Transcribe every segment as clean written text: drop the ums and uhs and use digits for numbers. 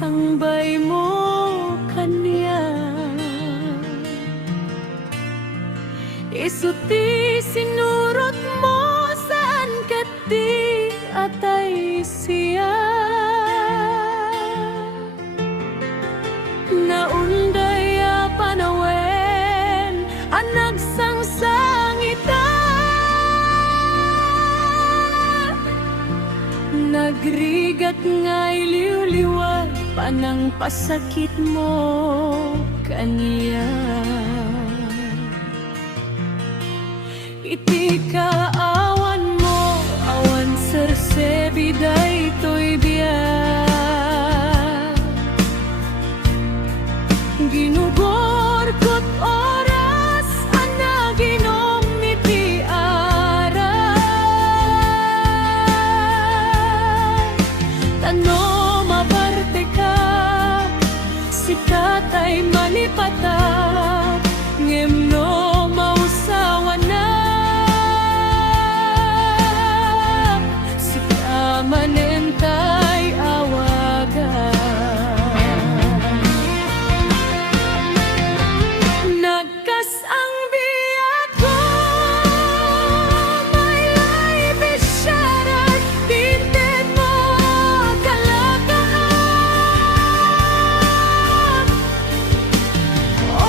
sangbay mo kaniya. Isuti sinurot mo saan kati atay siya. Naundaya panawen anak sangsangita. Nagrigat nga'y liwliwag panang pasakit mo kaniya. Iti kaawan mo, awan sersebi daytoy biya. Ginugorkot oras ana ginom iti ara. Tano mabarte ka, si tatay malipata, ngemno mausawa na. Manentay awagan. Nagkas ang biyak ko, may laibis syarat, tinted mo kalakahan. O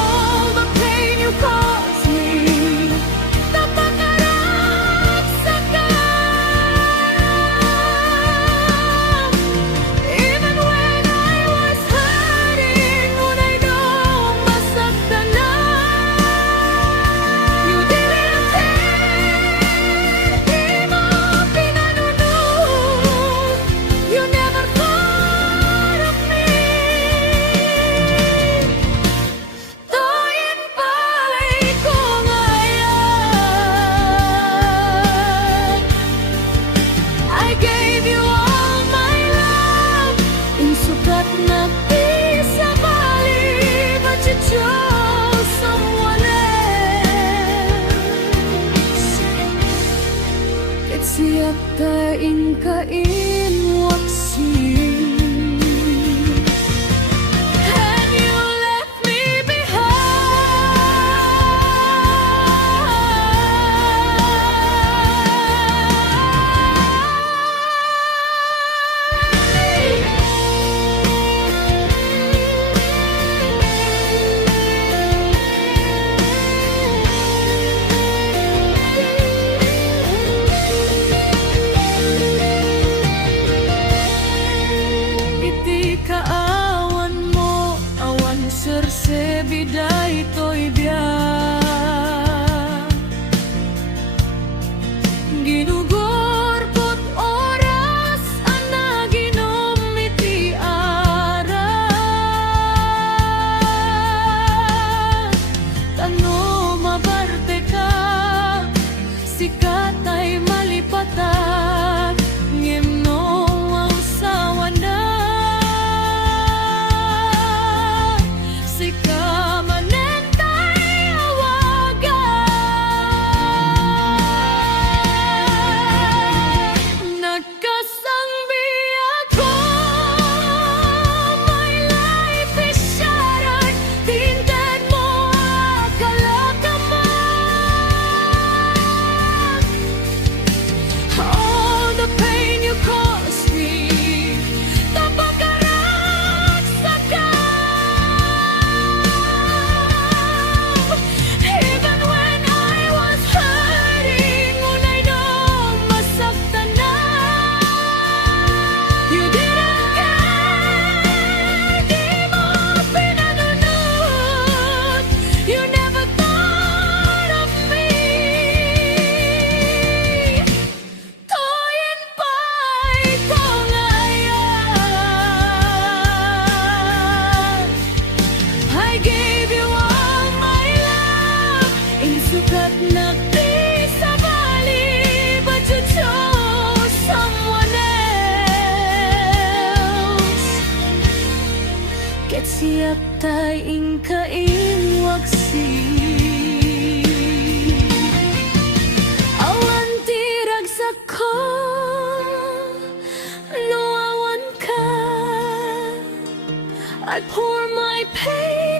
I pour my pain